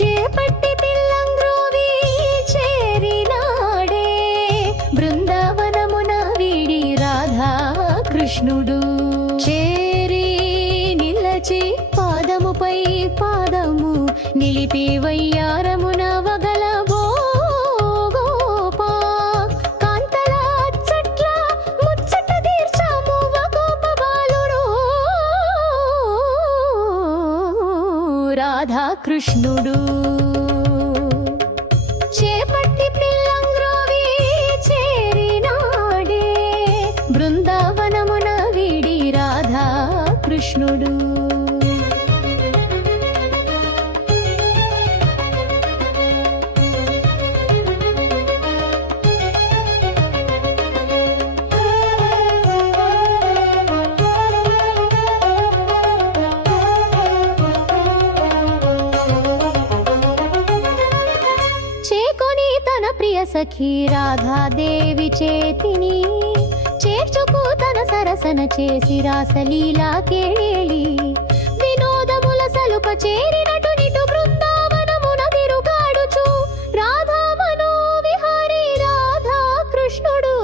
చేపట్టి చేరినాడే. బృందావనమున వీడి రాధా కృష్ణుడు. చేరి నిలచి పాదముపై పాదము నిలిపి వయ్యారమున రాధాకృష్ణుడు. చేపట్టి పిల్లంగ్రోవి చేరినాడే. బృందావనమున వీడి రాధా చేకొని తన ప్రియ సఖి రాధాదేవి చేతిని చేర్చుకు తన సరసన చేసి రాసలీలా కేళి వినోదముల సలుప చేరినటు నిటు బృందావనమున తిరుగాడుచు. రాధామను విహారి రాధా కృష్ణుడు.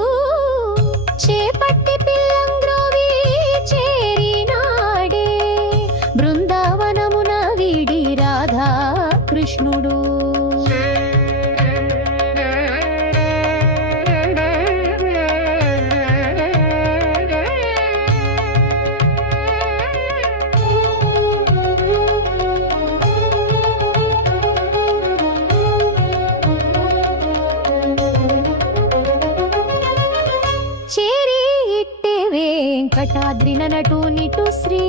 చేపట్టి పిల్లంగ్రోవి చేరినాడే బృందావనమున వీడి రాధా కృష్ణుడు. వెంకటాద్రి నటు నిటు శ్రీ.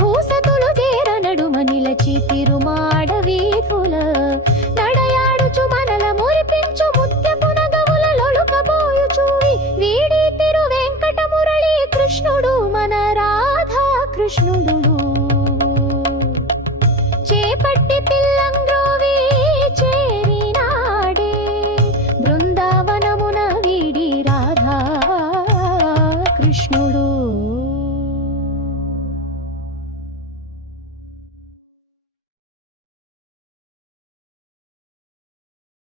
భూసతులు చేర నడుమ నిలచి తిరుమాడ వీధుల. నడయాడుచు మనల మురిపించు ముత్యపు నగవుల లొలుకబోయు చూడి వీడి తిరు వెంకట మురళీ కృష్ణుడు మన రాధా కృష్ణుడు French no